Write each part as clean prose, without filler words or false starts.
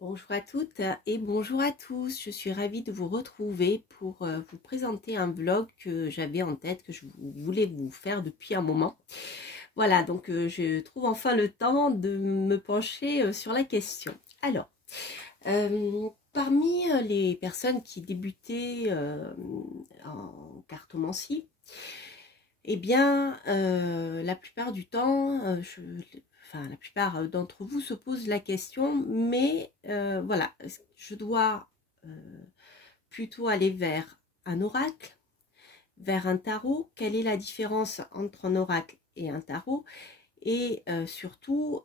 Bonjour à toutes et bonjour à tous, je suis ravie de vous retrouver pour vous présenter un vlog que j'avais en tête, que je voulais vous faire depuis un moment. Voilà, donc je trouve enfin le temps de me pencher sur la question. Alors, parmi les personnes qui débutaient en cartomancie, eh bien, la plupart du temps, la plupart d'entre vous se posent la question, mais voilà, je dois plutôt aller vers un oracle, vers un tarot. Quelle est la différence entre un oracle et un tarot? Et surtout,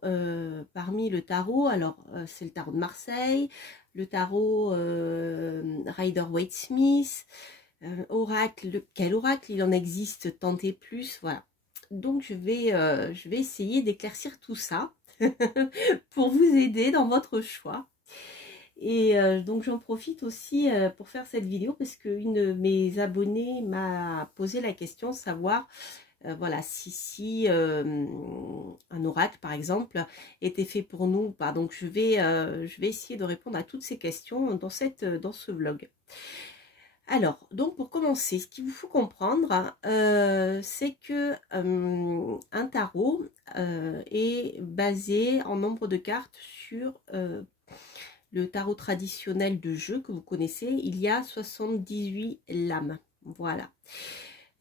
parmi le tarot, alors c'est le tarot de Marseille, le tarot Rider-Waite-Smith, oracle, quel oracle? Il en existe tant et plus, voilà. Donc je vais essayer d'éclaircir tout ça pour vous aider dans votre choix. Et donc j'en profite aussi pour faire cette vidéo parce qu'une de mes abonnées m'a posé la question, savoir voilà, si un oracle par exemple était fait pour nous ou pas. Donc je vais essayer de répondre à toutes ces questions dans ce vlog. Alors, donc pour commencer, ce qu'il vous faut comprendre, c'est que un tarot est basé en nombre de cartes sur le tarot traditionnel de jeu que vous connaissez. Il y a 78 lames, voilà.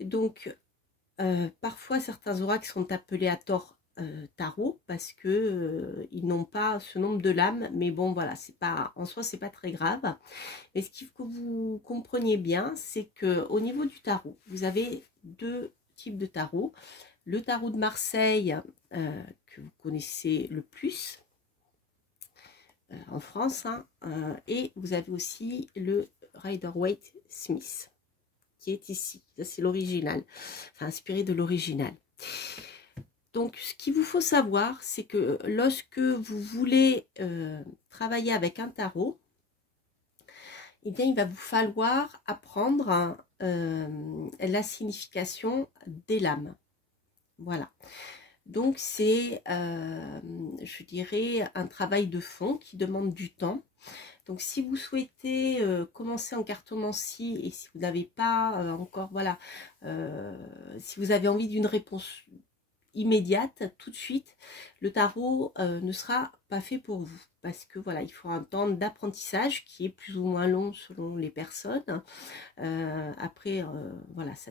Donc, parfois certains oracles sont appelés à tort tarot parce que ils n'ont pas ce nombre de lames, mais bon voilà, c'est pas en soi, c'est pas très grave. Mais ce qu'il faut que vous compreniez bien, c'est que au niveau du tarot, vous avez deux types de tarot. Le tarot de Marseille que vous connaissez le plus en France, hein, et vous avez aussi le Rider-Waite-Smith qui est ici. Ça c'est l'original, enfin inspiré de l'original. Donc, ce qu'il vous faut savoir, c'est que lorsque vous voulez travailler avec un tarot, eh bien, il va vous falloir apprendre la signification des lames. Voilà. Donc, c'est, je dirais, un travail de fond qui demande du temps. Donc, si vous souhaitez commencer en cartomancie et si vous n'avez pas encore, voilà, si vous avez envie d'une réponse immédiate, tout de suite, le tarot ne sera pas fait pour vous parce que voilà, il faut un temps d'apprentissage qui est plus ou moins long selon les personnes. Après voilà, ça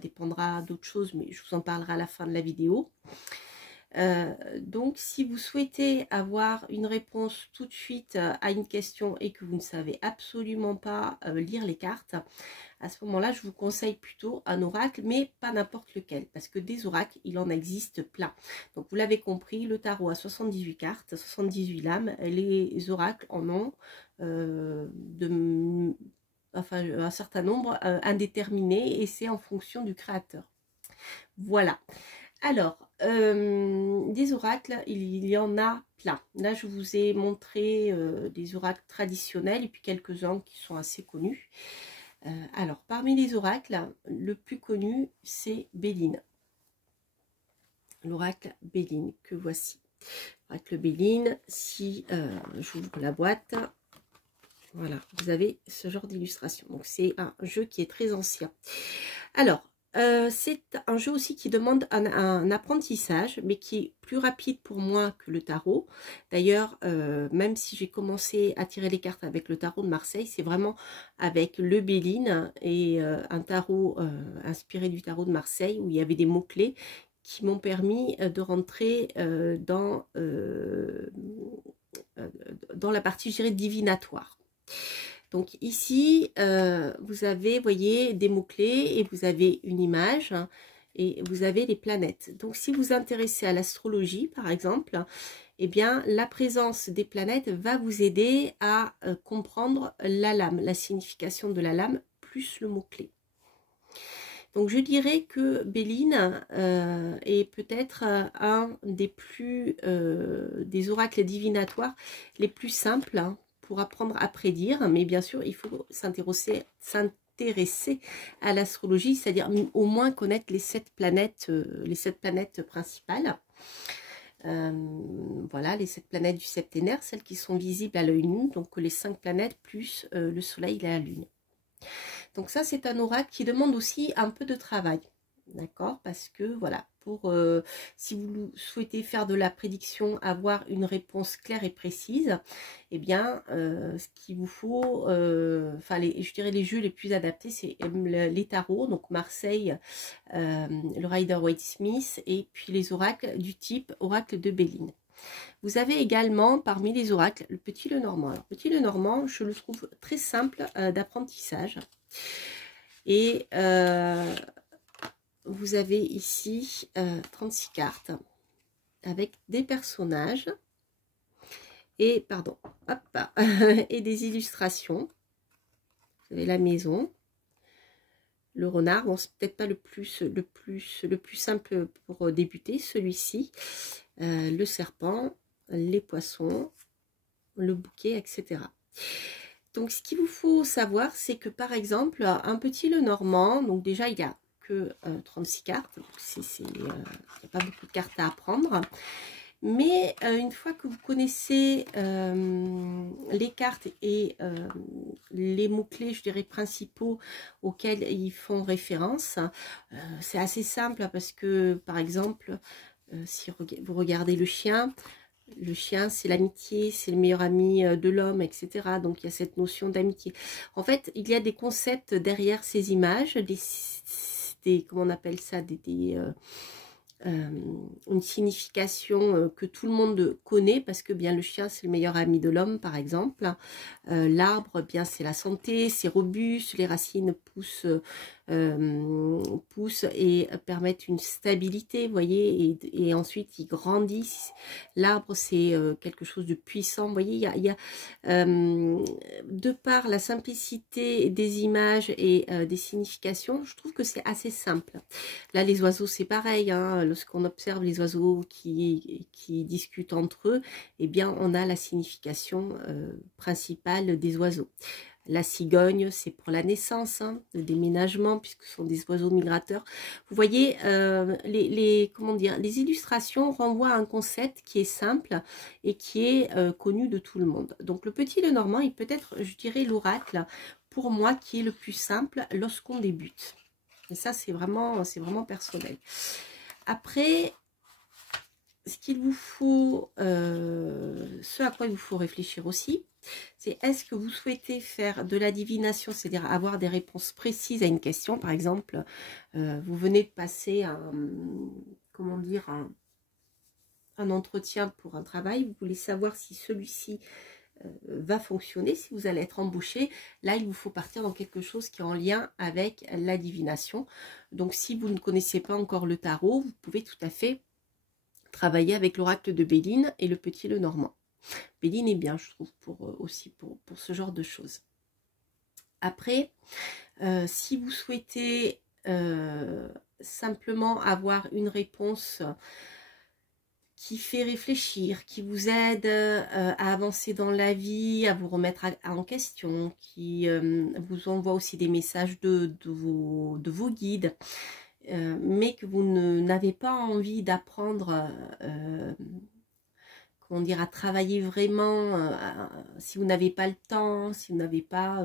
dépendra d'autres choses, mais je vous en parlerai à la fin de la vidéo. Donc si vous souhaitez avoir une réponse tout de suite à une question et que vous ne savez absolument pas lire les cartes, à ce moment-là, je vous conseille plutôt un oracle, mais pas n'importe lequel, parce que des oracles, il en existe plein. Donc, vous l'avez compris, le tarot a 78 cartes, 78 lames, les oracles en ont un certain nombre indéterminé, et c'est en fonction du créateur. Voilà. Alors, des oracles, il y en a plein. Là, je vous ai montré des oracles traditionnels, et puis quelques-uns qui sont assez connus. Alors, parmi les oracles, le plus connu, c'est Béline. L'oracle Béline, que voici. L'oracle Béline, si j'ouvre la boîte, voilà, vous avez ce genre d'illustration. Donc, c'est un jeu qui est très ancien. Alors, c'est un jeu aussi qui demande un apprentissage, mais qui est plus rapide pour moi que le tarot. D'ailleurs, même si j'ai commencé à tirer les cartes avec le tarot de Marseille, c'est vraiment avec le Béline et un tarot inspiré du tarot de Marseille, où il y avait des mots-clés qui m'ont permis de rentrer dans la partie, je dirais, divinatoire. Donc ici, vous avez, voyez, des mots-clés et vous avez une image et vous avez les planètes. Donc si vous vous intéressez à l'astrologie, par exemple, eh bien, la présence des planètes va vous aider à comprendre la lame, la signification de la lame, plus le mot-clé. Donc je dirais que Béline est peut-être un des des oracles divinatoires les plus simples, hein, pour apprendre à prédire, mais bien sûr, il faut s'intéresser à l'astrologie, c'est-à-dire au moins connaître les 7 planètes principales. Voilà, les 7 planètes du septénaire, celles qui sont visibles à l'œil nu, donc les 5 planètes plus le soleil et la lune. Donc ça, c'est un oracle qui demande aussi un peu de travail. D'accord, parce que voilà, si vous souhaitez faire de la prédiction, avoir une réponse claire et précise, eh bien, ce qu'il vous faut, je dirais les jeux les plus adaptés, c'est les tarots, donc Marseille, le Rider-Waite-Smith, et puis les oracles du type oracle de Béline. Vous avez également parmi les oracles le Petit Lenormand. Alors, Petit Lenormand, je le trouve très simple d'apprentissage. Et vous avez ici 36 cartes avec des personnages et, et des illustrations. Vous avez la maison, le renard, bon, c'est peut-être pas le plus simple pour débuter, celui-ci, le serpent, les poissons, le bouquet, etc. Donc, ce qu'il vous faut savoir, c'est que, par exemple, un Petit Lenormand, donc déjà, il y a que 36 cartes, donc il n'y a pas beaucoup de cartes à apprendre. Mais une fois que vous connaissez les cartes et les mots-clés, je dirais, principaux auxquels ils font référence, c'est assez simple parce que, par exemple, si vous regardez le chien, c'est l'amitié, c'est le meilleur ami de l'homme, etc. Donc, il y a cette notion d'amitié. En fait, il y a des concepts derrière ces images, comment on appelle ça, une signification que tout le monde connaît parce que bien le chien c'est le meilleur ami de l'homme par exemple, l'arbre bien c'est la santé, c'est robuste, les racines poussent et permettent une stabilité, vous voyez, et ensuite ils grandissent. L'arbre c'est quelque chose de puissant, vous voyez, il y a de par la simplicité des images et des significations, je trouve que c'est assez simple. Là les oiseaux c'est pareil, hein, lorsqu'on observe les oiseaux qui discutent entre eux, eh bien on a la signification principale des oiseaux. La cigogne, c'est pour la naissance, hein, le déménagement, puisque ce sont des oiseaux migrateurs. Vous voyez, les illustrations renvoient à un concept qui est simple et qui est connu de tout le monde. Donc le Petit Lenormand est peut-être, je dirais, l'oracle, pour moi, qui est le plus simple lorsqu'on débute. Et ça, c'est vraiment personnel. Après, ce qu'il vous faut, ce à quoi il vous faut réfléchir aussi, c'est est-ce que vous souhaitez faire de la divination, c'est-à-dire avoir des réponses précises à une question. Par exemple, vous venez de passer un entretien pour un travail, vous voulez savoir si celui-ci va fonctionner, si vous allez être embauché. Là, il vous faut partir dans quelque chose qui est en lien avec la divination. Donc, si vous ne connaissez pas encore le tarot, vous pouvez tout à fait travailler avec l'oracle de Béline et le Petit Lenormand. Béline est bien, je trouve, aussi pour ce genre de choses. Après, si vous souhaitez simplement avoir une réponse qui fait réfléchir, qui vous aide à avancer dans la vie, à vous remettre en question, qui vous envoie aussi des messages de vos guides, mais que vous n'avez pas envie d'apprendre comment dire, à travailler vraiment, si vous n'avez pas le temps, si vous n'avez pas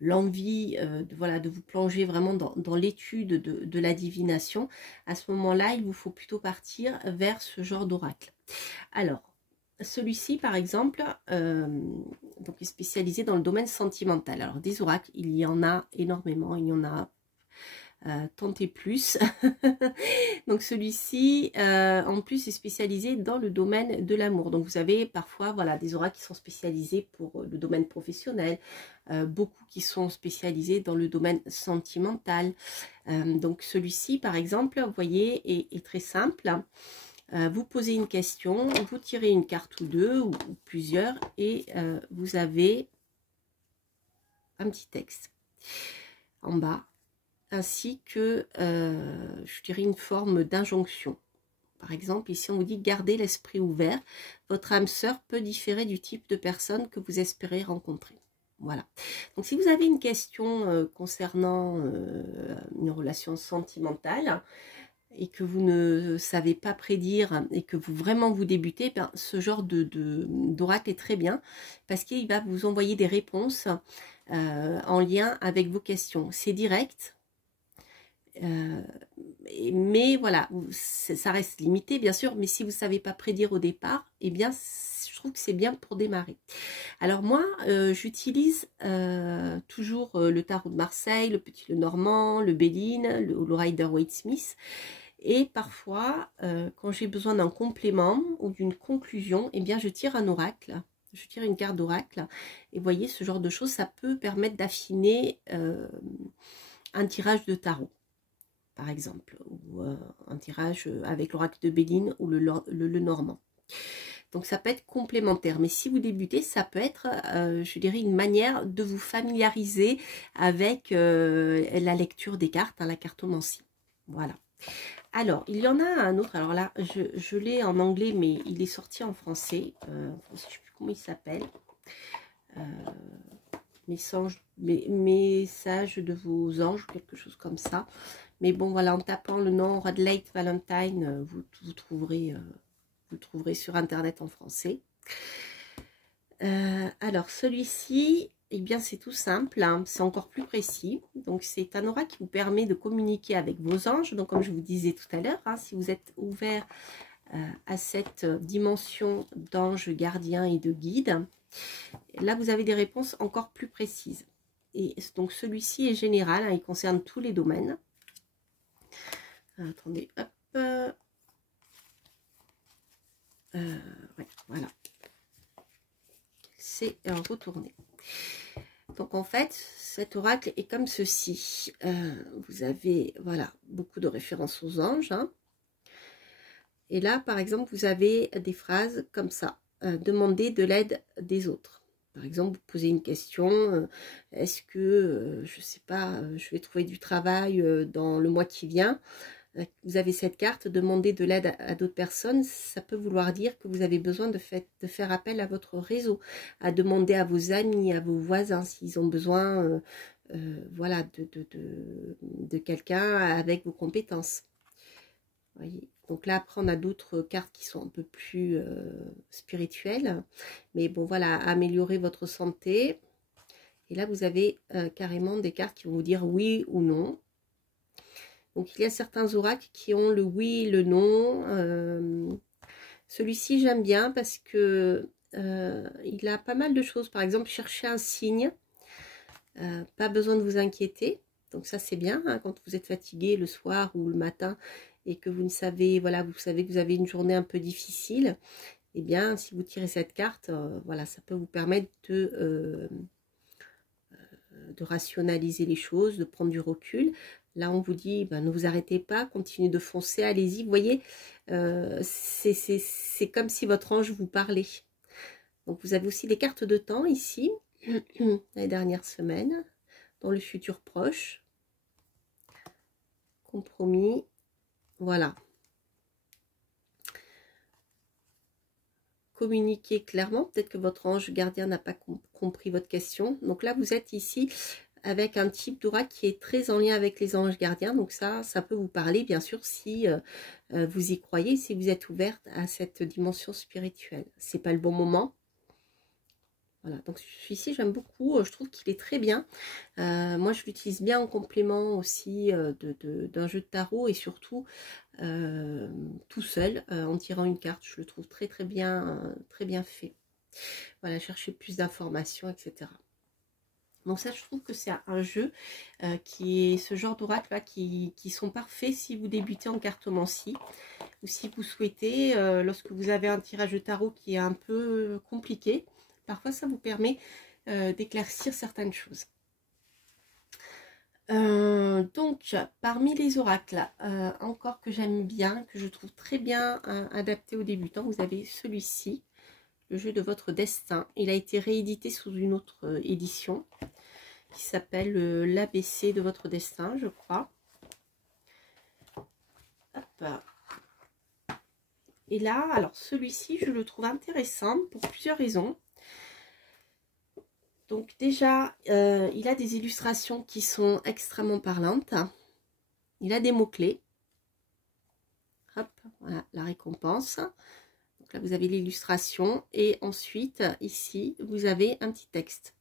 l'envie de vous plonger vraiment dans l'étude de la divination, à ce moment-là, il vous faut plutôt partir vers ce genre d'oracle. Alors, celui-ci, par exemple, donc est spécialisé dans le domaine sentimental. Alors, des oracles, il y en a énormément, il y en a tant et plus. Donc celui-ci en plus est spécialisé dans le domaine de l'amour. Donc vous avez parfois des oracles qui sont spécialisés pour le domaine professionnel, beaucoup qui sont spécialisés dans le domaine sentimental. Donc celui-ci par exemple, vous voyez, est très simple. Vous posez une question, vous tirez une carte ou deux ou plusieurs et vous avez un petit texte en bas, ainsi que, je dirais, une forme d'injonction. Par exemple, ici, on vous dit « Gardez l'esprit ouvert. Votre âme sœur peut différer du type de personne que vous espérez rencontrer. » Voilà. Donc, si vous avez une question concernant une relation sentimentale, et que vous ne savez pas prédire et que vous débutez, ben, ce genre d'oracle est très bien parce qu'il va vous envoyer des réponses en lien avec vos questions. C'est direct, mais voilà, ça reste limité bien sûr, mais si vous ne savez pas prédire au départ, eh bien je trouve que c'est bien pour démarrer. Alors moi, j'utilise toujours le tarot de Marseille, le Petit Lenormand, le Béline, le Rider-Waite-Smith. Et parfois, quand j'ai besoin d'un complément ou d'une conclusion, eh bien je tire un oracle. Je tire une carte d'oracle. Et vous voyez, ce genre de choses, ça peut permettre d'affiner un tirage de tarot, par exemple. Ou un tirage avec l'oracle de Béline ou le Lenormand. Donc ça peut être complémentaire, mais si vous débutez, ça peut être, je dirais, une manière de vous familiariser avec la lecture des cartes, hein, la cartomancie. Voilà. Alors, il y en a un autre, alors là, je l'ai en anglais, mais il est sorti en français. Je ne sais plus comment il s'appelle. Message de vos anges, quelque chose comme ça. Mais bon, voilà, en tapant le nom Red Late Valentine, vous trouverez sur internet en français. Alors celui-ci, eh bien c'est tout simple, hein, c'est encore plus précis. Donc c'est un oracle qui vous permet de communiquer avec vos anges. Donc comme je vous disais tout à l'heure, hein, si vous êtes ouvert à cette dimension d'anges gardiens et de guides, là vous avez des réponses encore plus précises. Et donc celui-ci est général, hein, il concerne tous les domaines. Attendez, hop. Ouais, voilà. C'est retourné. Donc en fait, cet oracle est comme ceci. Vous avez, voilà, beaucoup de références aux anges. Hein. Et là, par exemple, vous avez des phrases comme ça. Demandez de l'aide des autres. Par exemple, vous posez une question. Est-ce que, je ne sais pas, je vais trouver du travail dans le mois qui vient. Vous avez cette carte, demander de l'aide à d'autres personnes, ça peut vouloir dire que vous avez besoin de faire appel à votre réseau, à demander à vos amis, à vos voisins, s'ils ont besoin voilà, de quelqu'un avec vos compétences. Voyez. Donc là, après, on a d'autres cartes qui sont un peu plus spirituelles. Mais bon, voilà, améliorer votre santé. Et là, vous avez carrément des cartes qui vont vous dire oui ou non. Donc, il y a certains oracles qui ont le oui, le non. Celui-ci, j'aime bien parce que il a pas mal de choses. Par exemple, chercher un signe. Pas besoin de vous inquiéter. Donc, ça, c'est bien. Hein, quand vous êtes fatigué le soir ou le matin et que vous ne savez, voilà, vous savez que vous avez une journée un peu difficile. Eh bien, si vous tirez cette carte, voilà, ça peut vous permettre de rationaliser les choses, de prendre du recul. Là, on vous dit, ben, ne vous arrêtez pas, continuez de foncer, allez-y. Vous voyez, c'est comme si votre ange vous parlait. Donc, vous avez aussi des cartes de temps ici, les dernières semaines, dans le futur proche. Compromis, voilà. Communiquer clairement, peut-être que votre ange gardien n'a pas compris votre question. Donc là, vous êtes ici avec un type d'oracle qui est très en lien avec les anges gardiens. Donc ça peut vous parler, bien sûr, si vous y croyez, si vous êtes ouverte à cette dimension spirituelle. C'est pas le bon moment. Voilà, donc celui-ci, j'aime beaucoup. Je trouve qu'il est très bien. Moi, je l'utilise bien en complément aussi d'un jeu de tarot et surtout tout seul en tirant une carte. Je le trouve très bien fait. Voilà, chercher plus d'informations, etc. Donc ça, je trouve que c'est un jeu qui est ce genre d'oracle là qui sont parfaits si vous débutez en cartomancie ou si vous souhaitez, lorsque vous avez un tirage de tarot qui est un peu compliqué, parfois ça vous permet d'éclaircir certaines choses. Donc parmi les oracles encore que j'aime bien, que je trouve très bien adapté aux débutants, vous avez celui-ci, le jeu de votre destin. Il a été réédité sous une autre édition qui s'appelle l'ABC de votre destin, je crois. Hop. Et là, alors celui-ci, je le trouve intéressant pour plusieurs raisons. Donc déjà, il a des illustrations qui sont extrêmement parlantes. Il a des mots-clés. Hop, voilà, la récompense. Donc là, vous avez l'illustration. Et ensuite, ici, vous avez un petit texte.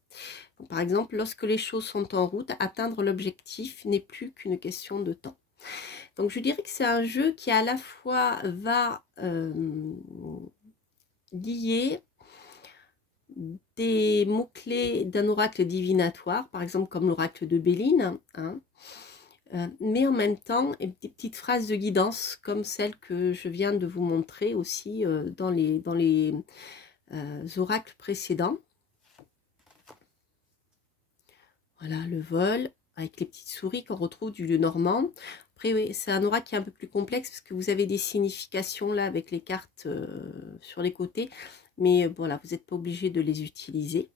Donc, par exemple, lorsque les choses sont en route, atteindre l'objectif n'est plus qu'une question de temps. Donc, je dirais que c'est un jeu qui à la fois va lier des mots-clés d'un oracle divinatoire, par exemple comme l'oracle de Béline, hein, mais en même temps des petites phrases de guidance comme celles que je viens de vous montrer aussi dans les oracles précédents. Voilà, le vol avec les petites souris qu'on retrouve du Lenormand. Après, oui, c'est un oracle qui est un peu plus complexe parce que vous avez des significations là avec les cartes sur les côtés. Mais voilà, vous n'êtes pas obligé de les utiliser.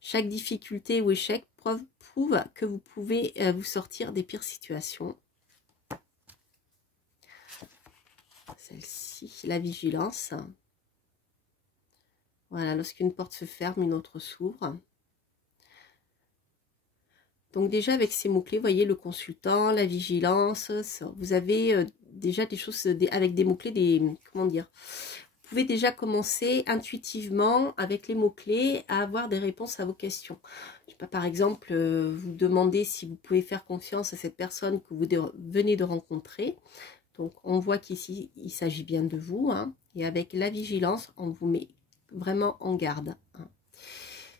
Chaque difficulté ou échec prouve que vous pouvez vous sortir des pires situations. Celle-ci, la vigilance. Voilà, lorsqu'une porte se ferme, une autre s'ouvre. Donc déjà avec ces mots-clés, vous voyez le consultant, la vigilance, vous avez déjà des choses avec des mots-clés, comment dire, vous pouvez déjà commencer intuitivement avec les mots-clés à avoir des réponses à vos questions. Je sais pas, par exemple, vous demandez si vous pouvez faire confiance à cette personne que vous venez de rencontrer. Donc on voit qu'ici il s'agit bien de vous, hein, et avec la vigilance, on vous met vraiment en garde. Hein.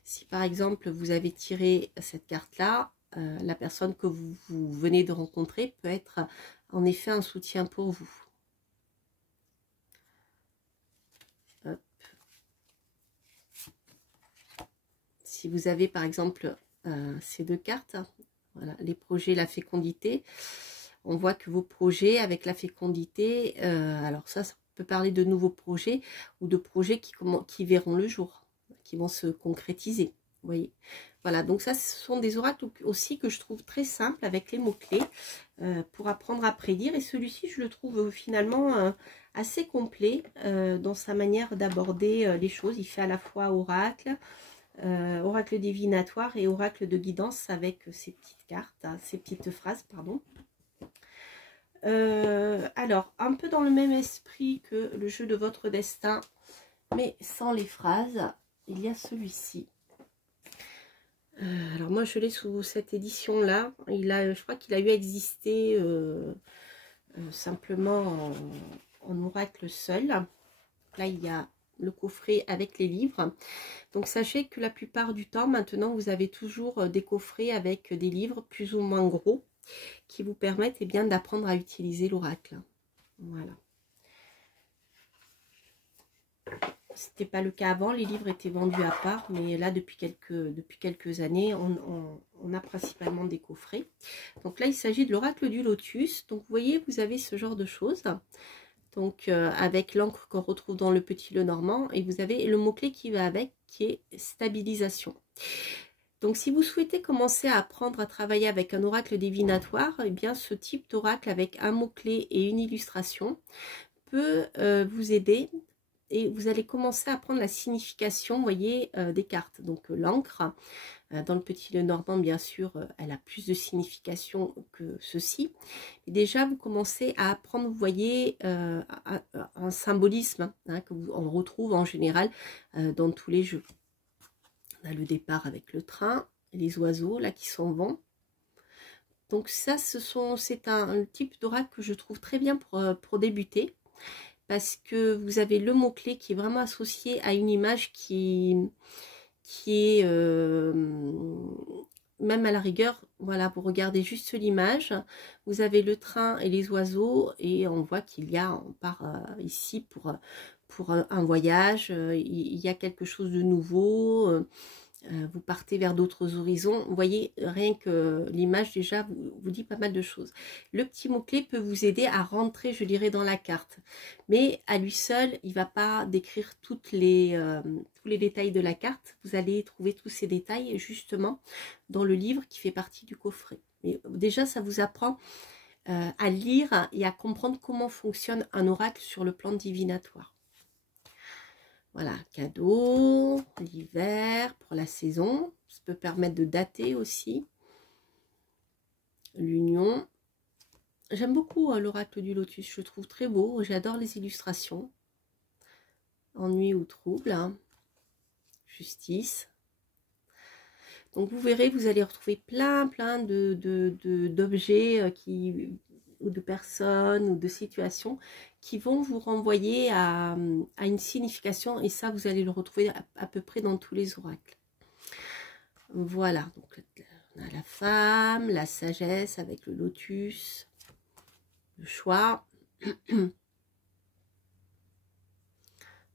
Si par exemple vous avez tiré cette carte-là, la personne que vous venez de rencontrer peut être en effet un soutien pour vous. Hop. Si vous avez par exemple ces deux cartes, voilà, les projets, la fécondité, on voit que vos projets avec la fécondité, alors ça peut parler de nouveaux projets ou de projets qui verront le jour, qui vont se concrétiser. Vous voyez, voilà, donc ça ce sont des oracles aussi que je trouve très simples avec les mots-clés pour apprendre à prédire, et celui-ci je le trouve finalement assez complet dans sa manière d'aborder les choses. Il fait à la fois oracle, oracle divinatoire et oracle de guidance avec ces petites cartes, ces petites phrases, pardon. Alors, un peu dans le même esprit que le jeu de votre destin, mais sans les phrases, il y a celui-ci. Alors moi je l'ai sous cette édition là, je crois qu'il a eu existé simplement en oracle seul. Là il y a le coffret avec les livres, donc sachez que la plupart du temps maintenant vous avez toujours des coffrets avec des livres plus ou moins gros qui vous permettent bien d'apprendre à utiliser l'oracle. Voilà. C'était pas le cas avant, les livres étaient vendus à part, mais là depuis quelques années on a principalement des coffrets. Donc là il s'agit de l'oracle du lotus. Donc vous voyez, vous avez ce genre de choses, donc avec l'encre qu'on retrouve dans le petit Lenormand, et vous avez le mot-clé qui va avec, qui est stabilisation. Donc si vous souhaitez commencer à apprendre à travailler avec un oracle divinatoire, et bien ce type d'oracle avec un mot-clé et une illustration peut vous aider. Et vous allez commencer à prendre la signification, vous voyez, des cartes. Donc l'encre, dans le petit Lenormand, bien sûr, elle a plus de signification que ceci. Et déjà, vous commencez à apprendre, vous voyez, un symbolisme hein, on retrouve en général dans tous les jeux. On a le départ avec le train, les oiseaux là qui s'en vont. Donc ça, c'est un type d'oracle que je trouve très bien pour débuter. Parce que vous avez le mot-clé qui est vraiment associé à une image qui est, même à la rigueur, voilà, vous regardez juste l'image, vous avez le train et les oiseaux, et on voit on part ici pour un voyage, il y a quelque chose de nouveau, vous partez vers d'autres horizons. Vous voyez, rien que l'image déjà vous dit pas mal de choses. Le petit mot-clé peut vous aider à rentrer, je dirais, dans la carte. Mais à lui seul, il ne va pas décrire tous les détails de la carte. Vous allez trouver tous ces détails justement dans le livre qui fait partie du coffret. Mais déjà, ça vous apprend à lire et à comprendre comment fonctionne un oracle sur le plan divinatoire. Voilà, cadeau, l'hiver, pour la saison. Ça peut permettre de dater aussi. L'union. J'aime beaucoup l'oracle du lotus, je le trouve très beau, j'adore les illustrations. Ennui ou trouble, hein. Justice. Donc vous verrez, vous allez retrouver plein d'objets ou de personnes ou de situations qui vont vous renvoyer à une signification, et ça vous allez le retrouver à peu près dans tous les oracles. Voilà, donc on a la femme, la sagesse avec le lotus, le choix. Donc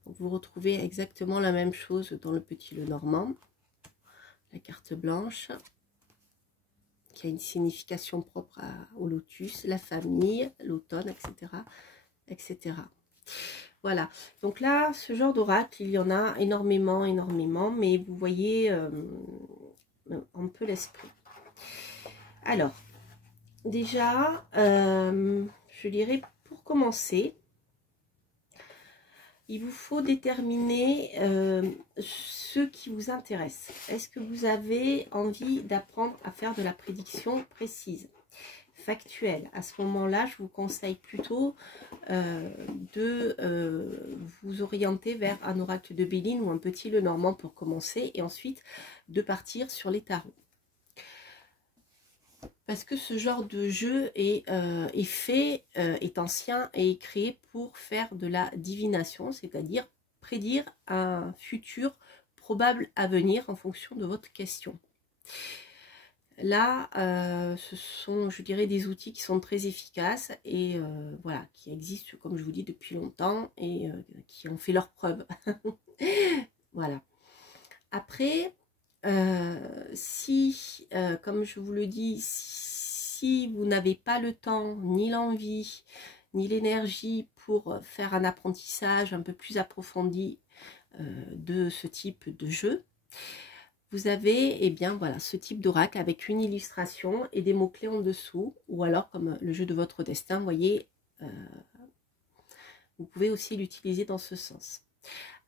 vous retrouvez exactement la même chose dans le petit Lenormand. La carte blanche, qui a une signification propre au lotus, la famille, l'automne, etc., etc. Voilà, donc là, ce genre d'oracle, il y en a énormément, mais vous voyez un peu l'esprit. Alors, déjà, je dirais, pour commencer, il vous faut déterminer ce qui vous intéresse. Est-ce que vous avez envie d'apprendre à faire de la prédiction précise, factuelle? À ce moment-là, je vous conseille plutôt de vous orienter vers un oracle de Béline ou un petit Lenormand pour commencer, et ensuite de partir sur les tarots. Parce que ce genre de jeu est ancien et est créé pour faire de la divination, c'est-à-dire prédire un futur probable à venir en fonction de votre question. Là, ce sont, je dirais, des outils qui sont très efficaces et voilà, qui existent, comme je vous dis, depuis longtemps et qui ont fait leurs preuves. Voilà. Après, si, comme je vous le dis, si vous n'avez pas le temps, ni l'envie, ni l'énergie pour faire un apprentissage un peu plus approfondi de ce type de jeu, vous avez, eh bien, voilà, ce type d'oracle avec une illustration et des mots-clés en dessous, ou alors comme le jeu de votre destin, vous voyez, vous pouvez aussi l'utiliser dans ce sens.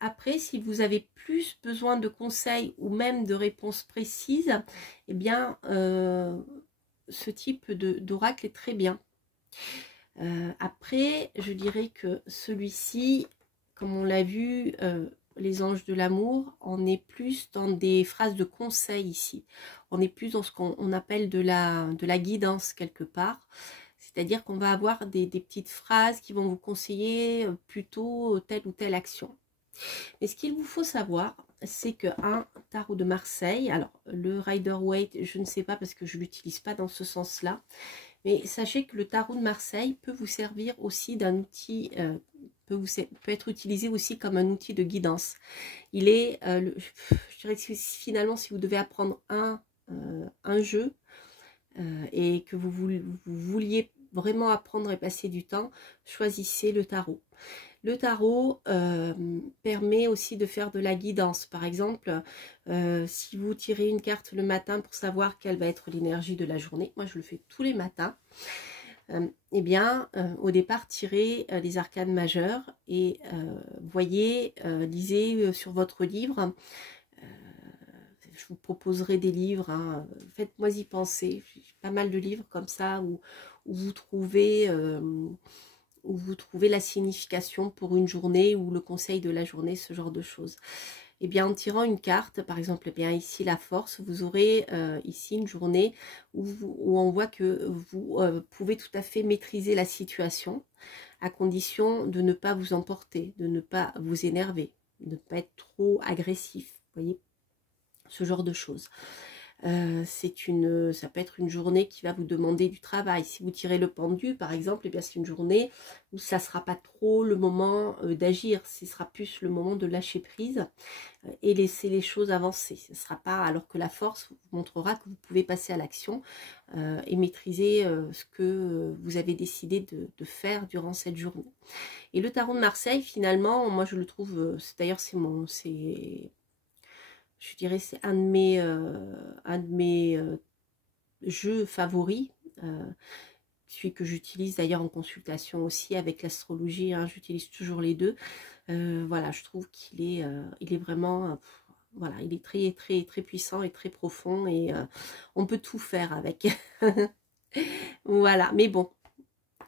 Après, si vous avez plus besoin de conseils ou même de réponses précises, eh bien, ce type d'oracle est très bien. Après, je dirais que celui-ci, comme on l'a vu, les anges de l'amour, on est plus dans des phrases de conseil ici. On est plus dans ce qu'on appelle de la guidance quelque part. C'est-à-dire qu'on va avoir des petites phrases qui vont vous conseiller plutôt telle ou telle action. Mais ce qu'il vous faut savoir, c'est qu'un tarot de Marseille, alors le Rider-Waite, je ne sais pas parce que je ne l'utilise pas dans ce sens-là, mais sachez que le tarot de Marseille peut vous servir aussi d'un outil, peut être utilisé aussi comme un outil de guidance. Il est, je dirais que finalement, si vous devez apprendre un jeu et que vous vouliez vraiment apprendre et passer du temps, choisissez le tarot. Le tarot permet aussi de faire de la guidance. Par exemple, si vous tirez une carte le matin pour savoir quelle va être l'énergie de la journée, moi je le fais tous les matins, eh bien, au départ, tirez les arcanes majeures et voyez, lisez sur votre livre. Je vous proposerai des livres, hein, faites-moi y penser. J'ai pas mal de livres comme ça où vous trouvez la signification pour une journée ou le conseil de la journée, ce genre de choses. Et bien en tirant une carte, par exemple, eh bien ici la force, vous aurez ici une journée où on voit que vous pouvez tout à fait maîtriser la situation, à condition de ne pas vous emporter, de ne pas vous énerver, de ne pas être trop agressif, vous voyez, ce genre de choses. Ça peut être une journée qui va vous demander du travail. Si vous tirez le pendu, par exemple, eh bien c'est une journée où ça ne sera pas trop le moment d'agir. Ce sera plus le moment de lâcher prise et laisser les choses avancer. Ce ne sera pas, alors que la force vous montrera que vous pouvez passer à l'action et maîtriser ce que vous avez décidé de faire durant cette journée. Et le tarot de Marseille, finalement, moi je le trouve, d'ailleurs je dirais c'est un de mes jeux favoris, celui que j'utilise d'ailleurs en consultation aussi avec l'astrologie, hein, j'utilise toujours les deux. Voilà, je trouve qu'il est, il est vraiment, voilà, il est très puissant et très profond et on peut tout faire avec. Voilà, mais bon,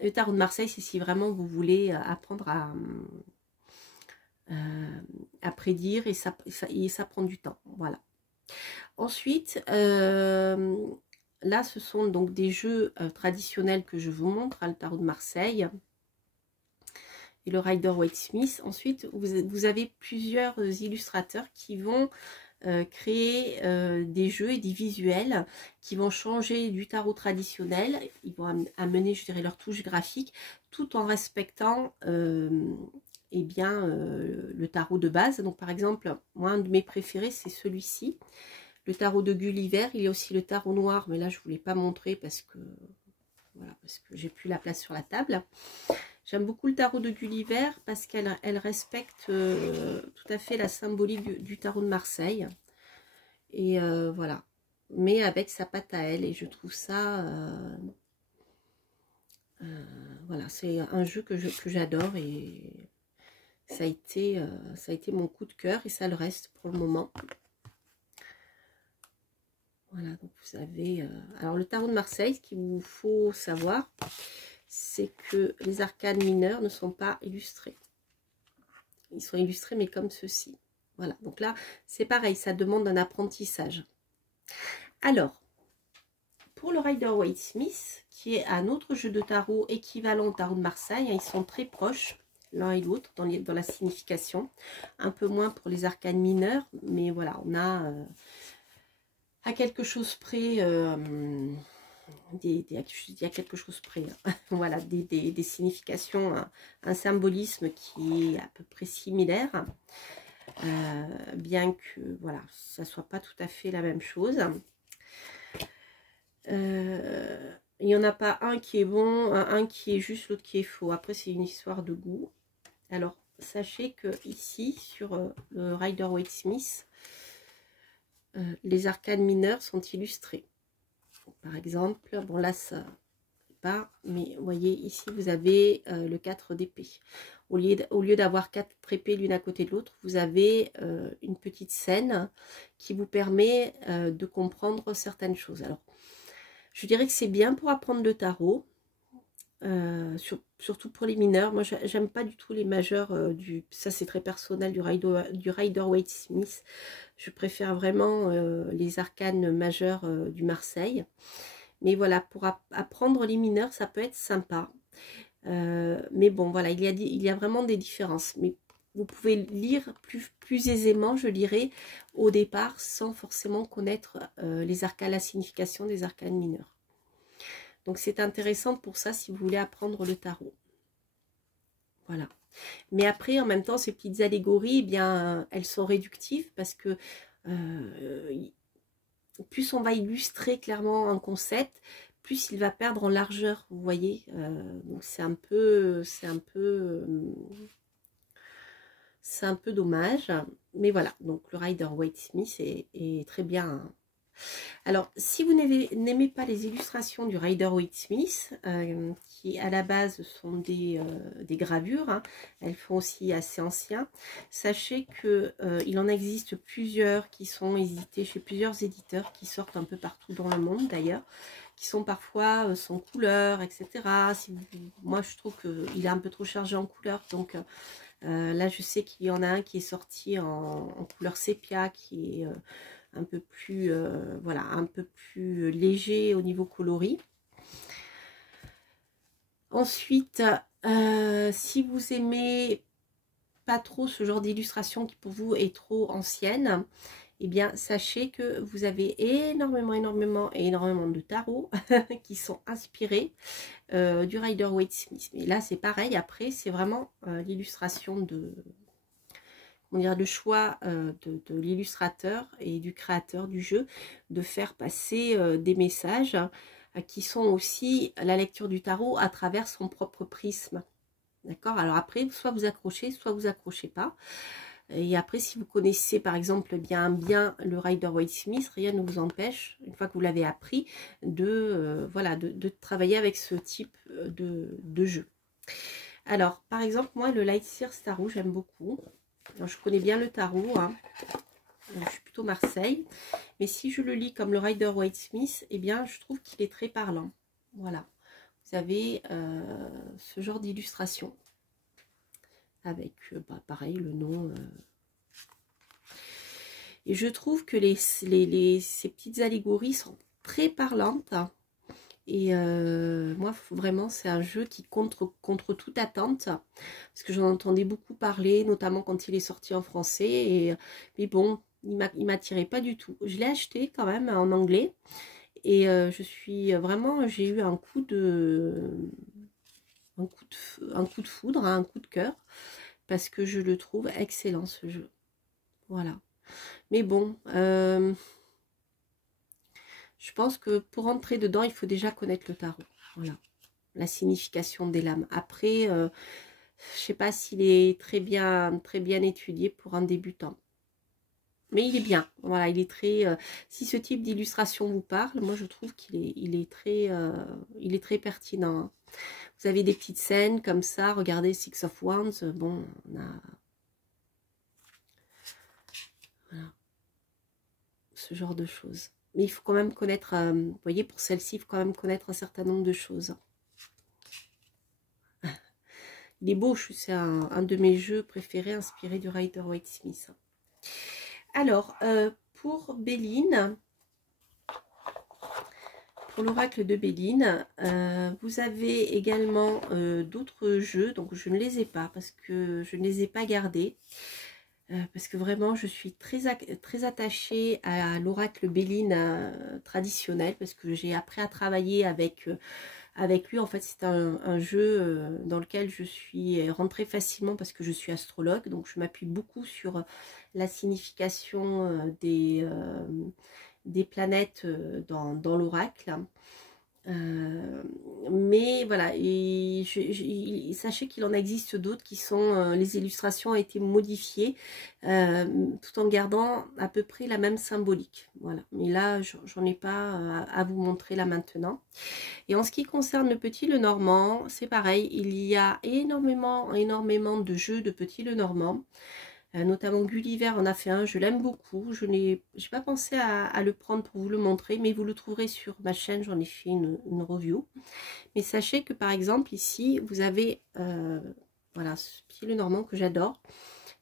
le tarot de Marseille, c'est si vraiment vous voulez apprendre à prédire et ça prend du temps. Voilà. Ensuite, là, ce sont donc des jeux traditionnels que je vous montre, hein, le tarot de Marseille et le Rider-Waite-Smith. Ensuite, vous avez plusieurs illustrateurs qui vont créer des jeux et des visuels qui vont changer du tarot traditionnel. Ils vont amener, je dirais, leur touche graphique tout en respectant eh bien, le tarot de base. Donc, par exemple, moi, un de mes préférés, c'est celui-ci. Le tarot de Gulliver. Il y a aussi le tarot noir, mais là, je ne voulais pas montrer parce que, voilà, parce que j'ai plus la place sur la table. J'aime beaucoup le tarot de Gulliver parce qu'elle respecte tout à fait la symbolique du tarot de Marseille. Et voilà. Mais avec sa patte à elle. Et je trouve ça... voilà, c'est un jeu que j'adore et ça a été mon coup de cœur et ça le reste pour le moment. Voilà, donc vous avez... alors le tarot de Marseille, ce qu'il vous faut savoir, c'est que les arcanes mineurs ne sont pas illustrés. Ils sont illustrés, mais comme ceci. Voilà, donc là, c'est pareil, ça demande un apprentissage. Alors, pour le Rider-Waite-Smith, qui est un autre jeu de tarot équivalent au tarot de Marseille, ils sont très proches l'un et l'autre dans la signification. Un peu moins pour les arcanes mineurs, mais voilà, on a à quelque chose près... il y a quelque chose près, hein. Voilà, des significations, un symbolisme qui est à peu près similaire, bien que voilà, ça soit pas tout à fait la même chose. Il n'y en a pas un qui est bon, un qui est juste, l'autre qui est faux. Après, c'est une histoire de goût. Alors, sachez que ici, sur le Rider-Waite-Smith, les arcanes mineurs sont illustrés. Par exemple, bon là ça pas, mais vous voyez ici vous avez le 4 d'épée. Au lieu d'avoir 4 épées l'une à côté de l'autre, vous avez une petite scène qui vous permet de comprendre certaines choses. Alors, je dirais que c'est bien pour apprendre le tarot, surtout pour les mineurs. Moi, j'aime pas du tout les majeurs, ça c'est très personnel, du Rider-Waite-Smith. Je préfère vraiment les arcanes majeurs du Marseille. Mais voilà, pour apprendre les mineurs, ça peut être sympa. Mais bon, voilà, il y a vraiment des différences. Mais vous pouvez lire plus aisément, je dirais, au départ, sans forcément connaître les arcanes, la signification des arcanes mineurs. Donc, c'est intéressant pour ça, si vous voulez apprendre le tarot. Voilà. Mais après, en même temps, ces petites allégories, eh bien, elles sont réductives parce que... plus on va illustrer clairement un concept, plus il va perdre en largeur, vous voyez. Donc c'est un peu dommage. Mais voilà, donc le Rider-Waite-Smith est très bien. Alors, si vous n'aimez pas les illustrations du Rider-Waite-Smith, qui à la base sont des gravures, hein, elles font aussi assez ancien, sachez que il en existe plusieurs qui sont édités chez plusieurs éditeurs qui sortent un peu partout dans le monde d'ailleurs, qui sont parfois sans couleur, etc. Moi, je trouve qu'il est un peu trop chargé en couleur, donc là, je sais qu'il y en a un qui est sorti en couleur sépia, qui est... un peu plus voilà, un peu plus léger au niveau coloris. Ensuite, si vous aimez pas trop ce genre d'illustration qui pour vous est trop ancienne, eh bien sachez que vous avez énormément de tarots qui sont inspirés du Rider-Waite-Smith. Mais là c'est pareil, après c'est vraiment l'illustration de... on dirait le choix de l'illustrateur et du créateur du jeu de faire passer des messages qui sont aussi la lecture du tarot à travers son propre prisme. D'accord? Alors après, soit vous accrochez, soit vous accrochez pas. Et après, si vous connaissez par exemple bien le Rider-Waite-Smith, rien ne vous empêche, une fois que vous l'avez appris, voilà, de travailler avec ce type de jeu. Alors, par exemple, moi, le Lightseer Tarot, j'aime beaucoup. Alors, je connais bien le tarot, hein. Donc, je suis plutôt Marseille. Mais si je le lis comme le Rider-Waite-Smith, eh bien, je trouve qu'il est très parlant. Voilà. vous avez ce genre d'illustration. Avec, pareil, le nom. Et je trouve que ces petites allégories sont très parlantes. Et moi, vraiment, c'est un jeu qui contre toute attente. Parce que j'en entendais beaucoup parler, notamment quand il est sorti en français. Mais bon, il m'attirait pas du tout. Je l'ai acheté quand même en anglais. Et je suis vraiment, j'ai eu un coup de foudre, un coup de cœur. Parce que je le trouve excellent, ce jeu. Voilà. Mais bon, je pense que pour entrer dedans, il faut déjà connaître le tarot. Voilà, la signification des lames. Après, je ne sais pas s'il est très bien étudié pour un débutant. Mais il est bien. Voilà, il est très. Si ce type d'illustration vous parle, moi je trouve qu'il est très pertinent. Hein. Vous avez des petites scènes comme ça. Regardez Six of Wands. Bon, on a. Voilà. Ce genre de choses. Mais il faut quand même connaître, vous voyez, pour celle-ci, il faut quand même connaître un certain nombre de choses. Il est beau, c'est un de mes jeux préférés, inspiré du Rider-Waite-Smith. Alors, pour Béline, pour l'oracle de Béline, vous avez également d'autres jeux, donc je ne les ai pas, parce que je ne les ai pas gardés. Parce que vraiment je suis très attachée à l'oracle Béline traditionnel, parce que j'ai appris à travailler avec lui. En fait, c'est un jeu dans lequel je suis rentrée facilement parce que je suis astrologue, donc je m'appuie beaucoup sur la signification des planètes dans l'oracle. Mais voilà, sachez qu'il en existe d'autres qui sont, les illustrations ont été modifiées tout en gardant à peu près la même symbolique. Voilà, mais là j'en ai pas à vous montrer là maintenant. Et en ce qui concerne le Petit Lenormand, c'est pareil, il y a énormément de jeux de Petit Lenormand. Notamment Gulliver en a fait un, je l'aime beaucoup. Je n'ai pas pensé à le prendre pour vous le montrer, mais vous le trouverez sur ma chaîne, j'en ai fait une review. Mais sachez que par exemple ici, vous avez voilà, ce petit Lenormand que j'adore,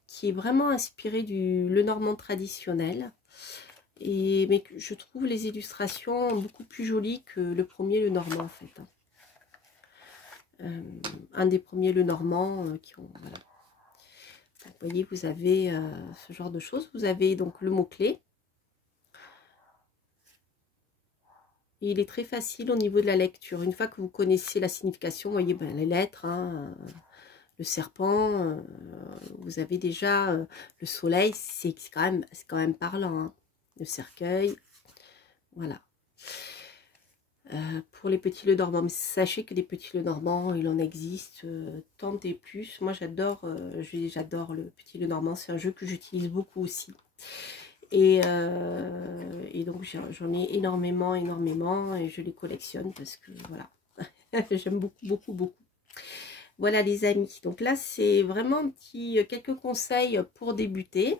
qui est vraiment inspiré du Lenormand traditionnel. Mais je trouve les illustrations beaucoup plus jolies que le premier Lenormand en fait. Un des premiers Lenormand qui ont... Voilà. Vous voyez, vous avez ce genre de choses. Vous avez donc le mot-clé. Et il est très facile au niveau de la lecture. Une fois que vous connaissez la signification, vous voyez ben, les lettres, hein, le serpent, vous avez déjà le soleil, c'est quand même parlant. Hein. Le cercueil, voilà. Pour les petits Lenormand, mais sachez que les petits Lenormand, il en existe tant et plus. Moi j'adore le petit Lenormand, c'est un jeu que j'utilise beaucoup aussi. Et donc j'en ai énormément et je les collectionne parce que voilà, j'aime beaucoup. Voilà les amis, donc là c'est vraiment quelques conseils pour débuter.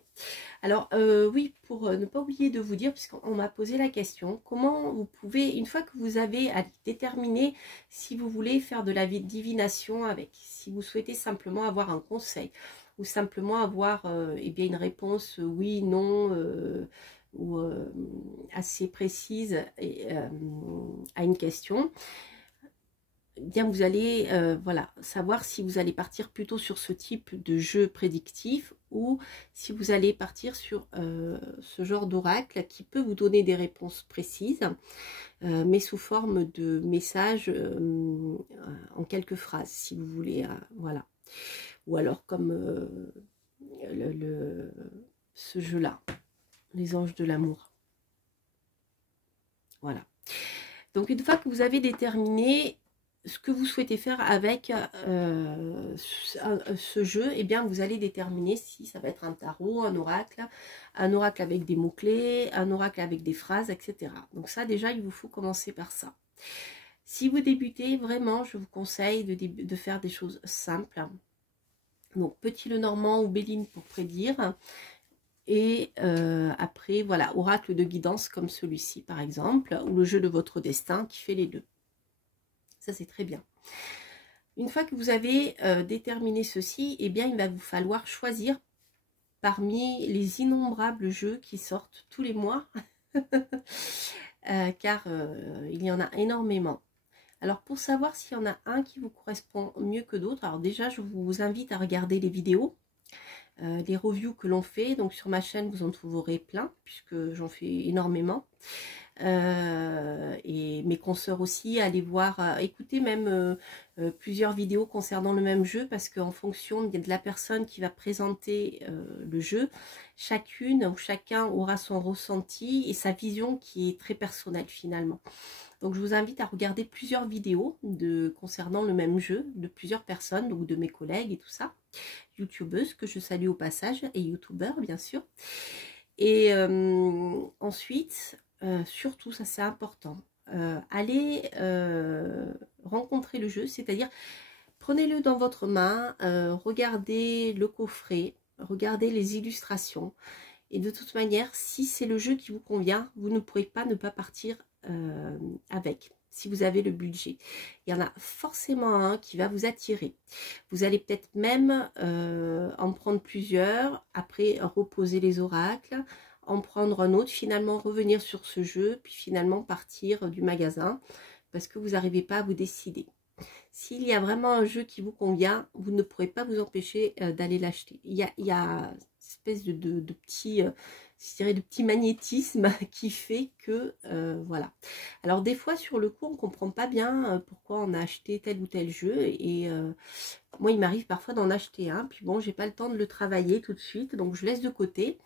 Alors oui, pour ne pas oublier de vous dire, puisqu'on m'a posé la question, comment vous pouvez, une fois que vous avez déterminé si vous voulez faire de la divination avec, si vous souhaitez simplement avoir un conseil, ou simplement avoir eh bien, une réponse oui, non, ou assez précise à une question, bien vous allez voilà, savoir si vous allez partir plutôt sur ce type de jeu prédictif ou si vous allez partir sur ce genre d'oracle qui peut vous donner des réponses précises mais sous forme de messages en quelques phrases si vous voulez, voilà, ou alors comme ce jeu là, les anges de l'amour. Voilà, donc une fois que vous avez déterminé ce que vous souhaitez faire avec ce jeu, et bien vous allez déterminer si ça va être un tarot, un oracle avec des mots-clés, un oracle avec des phrases, etc. Donc ça déjà, il vous faut commencer par ça. Si vous débutez, vraiment, je vous conseille de faire des choses simples. Donc Petit Lenormand ou Béline pour prédire. Et après, voilà, oracle de guidance comme celui-ci par exemple, ou le jeu de votre destin qui fait les deux. Ça, c'est très bien. Une fois que vous avez déterminé ceci, eh bien, il va vous falloir choisir parmi les innombrables jeux qui sortent tous les mois, car il y en a énormément. Alors, pour savoir s'il y en a un qui vous correspond mieux que d'autres, alors déjà, je vous invite à regarder les vidéos, les reviews que l'on fait. Donc, sur ma chaîne, vous en trouverez plein, puisque j'en fais énormément. Et mes consoeurs aussi, allez voir, écoutez même plusieurs vidéos concernant le même jeu, parce qu'en fonction de la personne qui va présenter le jeu, chacune ou chacun aura son ressenti et sa vision qui est très personnelle finalement. Donc je vous invite à regarder plusieurs vidéos concernant le même jeu de plusieurs personnes, donc de mes collègues et tout ça, youtubeuses que je salue au passage, et youtubeurs bien sûr. Et ensuite, surtout, ça c'est important, allez rencontrer le jeu, c'est-à-dire prenez-le dans votre main, regardez le coffret, regardez les illustrations, et de toute manière, si c'est le jeu qui vous convient, vous ne pourrez pas ne pas partir avec, si vous avez le budget. Il y en a forcément un qui va vous attirer. Vous allez peut-être même en prendre plusieurs, après reposer les oracles, en prendre un autre, finalement revenir sur ce jeu, puis finalement partir du magasin, parce que vous n'arrivez pas à vous décider. S'il y a vraiment un jeu qui vous convient, vous ne pourrez pas vous empêcher d'aller l'acheter. Il y a une espèce de petit, je dirais, de petit magnétisme qui fait que, voilà. Alors des fois, sur le coup, on ne comprend pas bien pourquoi on a acheté tel ou tel jeu. Et moi, il m'arrive parfois d'en acheter un. Puis bon, j'ai pas le temps de le travailler tout de suite, donc je laisse de côté.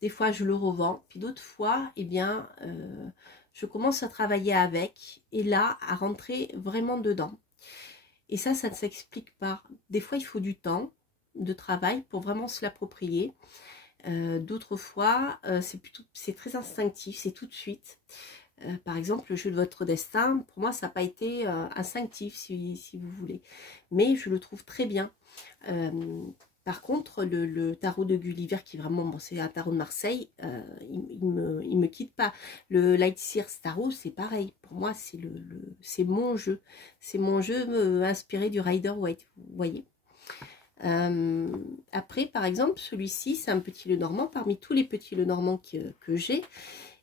Des fois, je le revends. Puis d'autres fois, eh bien, je commence à travailler avec. Et là, à rentrer vraiment dedans. Et ça ne s'explique pas. Des fois, il faut du temps de travail pour vraiment se l'approprier. D'autres fois, c'est très instinctif, c'est tout de suite. Par exemple, le jeu de votre destin, pour moi, ça n'a pas été instinctif, si vous voulez. Mais je le trouve très bien. Par contre, le tarot de Gulliver, qui est vraiment, bon, c'est un tarot de Marseille, il me quitte pas. Le Light Sears Tarot, c'est pareil. Pour moi, c'est mon jeu. C'est mon jeu inspiré du Rider Waite, vous voyez. Après, par exemple, celui-ci, c'est un petit Lenormand. Parmi tous les petits Lenormands que j'ai,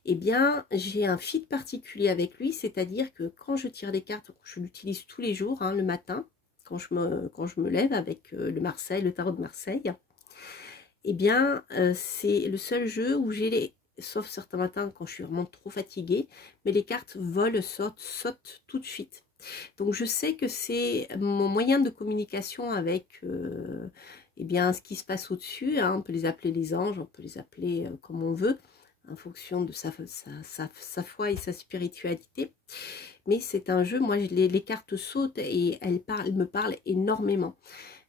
eh bien, j'ai un fit particulier avec lui. C'est-à-dire que quand je tire des cartes, je l'utilise tous les jours, hein, le matin, quand je me lève avec le tarot de Marseille, eh bien, c'est le seul jeu où j'ai sauf certains matins quand je suis vraiment trop fatiguée, mais les cartes volent, sautent tout de suite. Donc je sais que c'est mon moyen de communication avec eh bien, ce qui se passe au-dessus, hein. On peut les appeler les anges, on peut les appeler comme on veut, en fonction de sa foi et sa spiritualité. Mais c'est un jeu, moi les cartes sautent et elles me parlent énormément.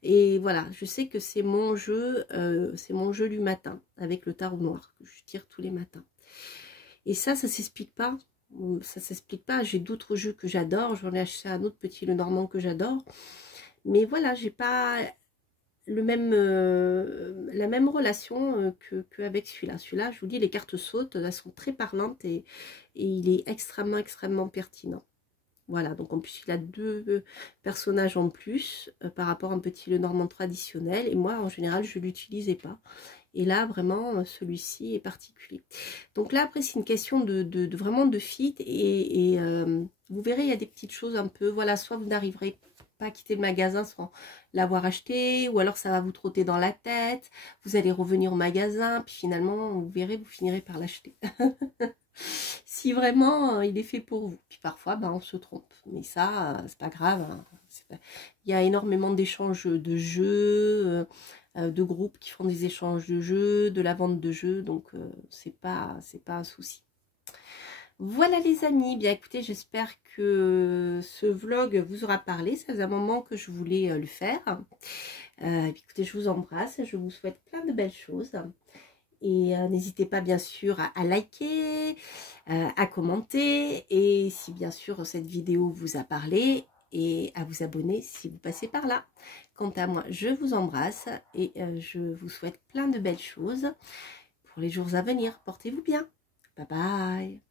Et voilà, je sais que c'est mon jeu du matin, avec le tarot noir, que je tire tous les matins. Et ça s'explique pas. Ça s'explique pas. J'ai d'autres jeux que j'adore. J'en ai acheté un autre petit Lenormand que j'adore. Mais voilà, j'ai pas la même relation qu'avec celui-là. Celui-là, je vous dis, les cartes sautent, elles sont très parlantes et il est extrêmement pertinent. Voilà, donc en plus il a deux personnages en plus par rapport à un petit Lenormand traditionnel. Et moi, en général, je ne l'utilisais pas. Et là, vraiment, celui-ci est particulier. Donc là, après, c'est une question vraiment de fit. Et vous verrez, il y a des petites choses un peu... Voilà, soit vous n'arriverez pas à quitter le magasin sans l'avoir acheté, ou alors ça va vous trotter dans la tête. Vous allez revenir au magasin, puis finalement, vous verrez, vous finirez par l'acheter. Si vraiment il est fait pour vous. Puis parfois, ben, on se trompe. Mais ça, c'est pas grave. Hein. Il y a énormément d'échanges de jeux, de groupes qui font des échanges de jeux, de la vente de jeux. Donc, c'est pas un souci. Voilà les amis. Bien écoutez, j'espère que ce vlog vous aura parlé. Ça faisait un moment que je voulais le faire. Écoutez, je vous embrasse. Je vous souhaite plein de belles choses. Et n'hésitez pas bien sûr à liker, à commenter, et si bien sûr cette vidéo vous a parlé, et à vous abonner si vous passez par là. Quant à moi, je vous embrasse et je vous souhaite plein de belles choses pour les jours à venir. Portez-vous bien. Bye bye.